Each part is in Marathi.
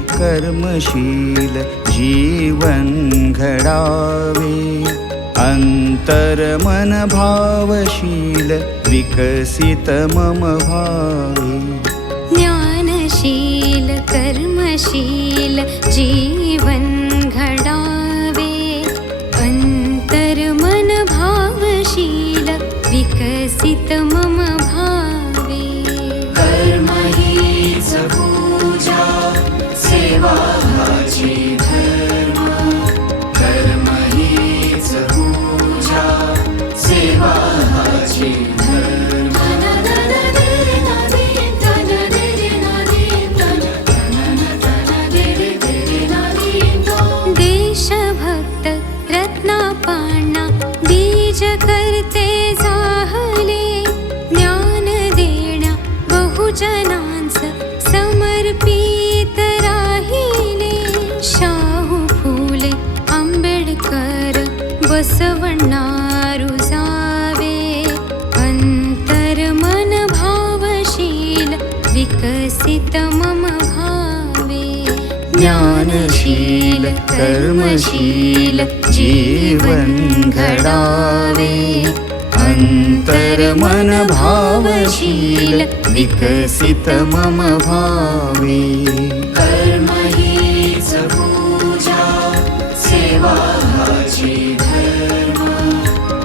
कर्मशील जीवन घडावे। अंतर मन भावशील विकसित मम भावे। ज्ञानशील कर्मशील जीवन घडावे। अंतर मन भावशील विकसित मम भावे। कर्म हीच पूजा सेवा हाची धर्म। कर्म हीच पूजा सेवा हाची धर्म। देशभक्त रत्नापाणा बीज करते जाहले। ज्ञान देण्या बहुजनांचं समर्पित राहिले। शाहू फुले आंबेडकर बसवण्णा रुजावे। अंतर मन भावशील विकसित मम भावे। ज्ञानशील कर्मशील जीवन घडावे। अंतर मन भावशील विकसित मम भावे। कर्म हीच पूजा सेवा हाची धर्म।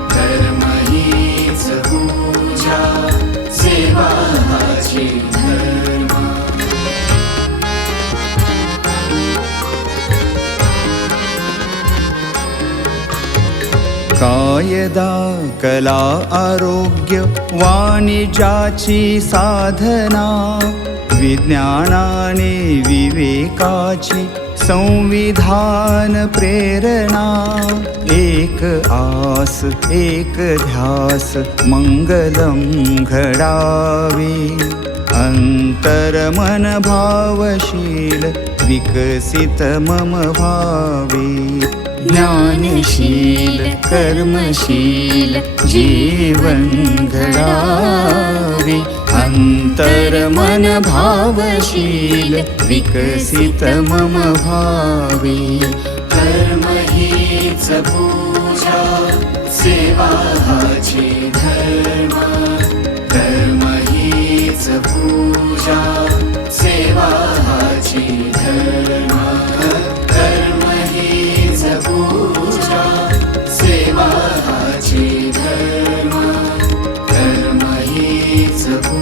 कर्म हीच पूजा सेवा हाची धर्म। कायदा कला आरोग्य वाणिज्याची साधना। विज्ञानाने विवेकाची संविधान प्रेरणा। एक आस एक ध्यास मंगलम घडावे। अंतर मन भावशील विकसित मम भावे। ज्ञानशील कर्मशील जीवन घडावे। अंतर मन भावशील विकसित मम भावे। कर्म हीच पूजा सेवा हाची धर्म। कर्म हीच पूजा सेवा हाची धर्म। कर्म हीच पूजा सेवा हाची धर्म। कर्म हीच पूजा